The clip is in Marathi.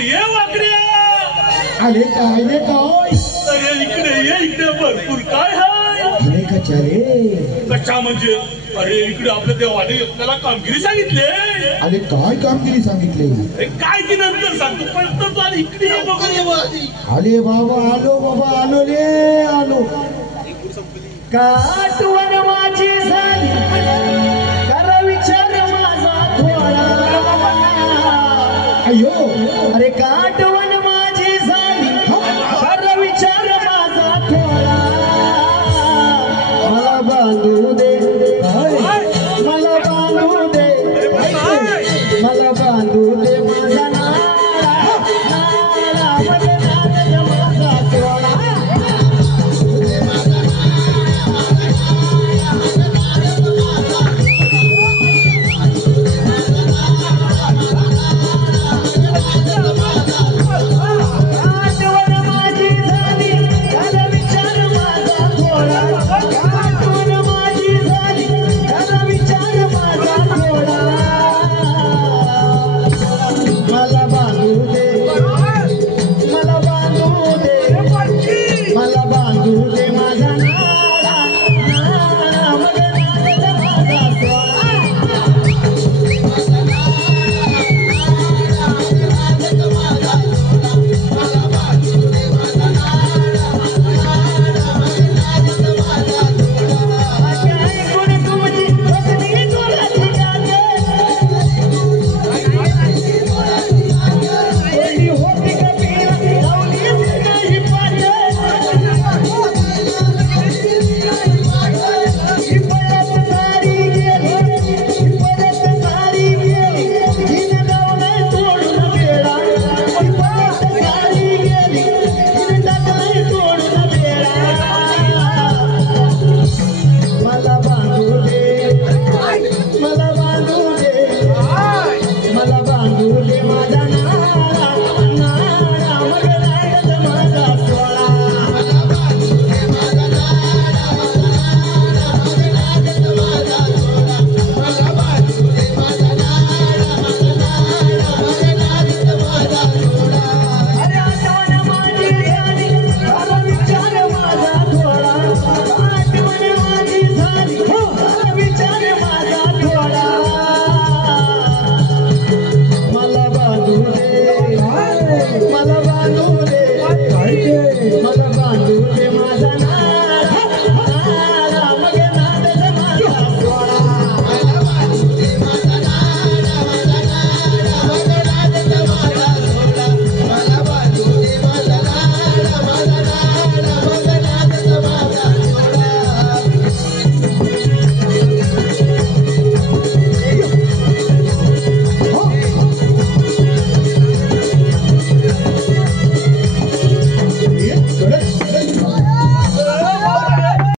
ये वाकड्या आले काय रे काय अरे इकडे ये इकडे भरपूर काय हाय अरे कच्चा रे कच्चा म्हणजे अरे इकडे आपल्या देवाने आपल्याला कामगिरी सांगितले अरे काय कामगिरी सांगितले अरे काय ती नंतर सांगतो पण तू आधी इकडे ये बघ अरे बाबा आलो बाबा आलो रे आलो का आठवण माझी झाली करा विचार माझा थोडा अयो अरे का आठवण माझी झाली करा विचार माझा थोडा मला बांधू दे मला बांधू दे मला बांधू दे माझा नाळा मध्ये नाळा माझा थोडा मला बांधू दे माझा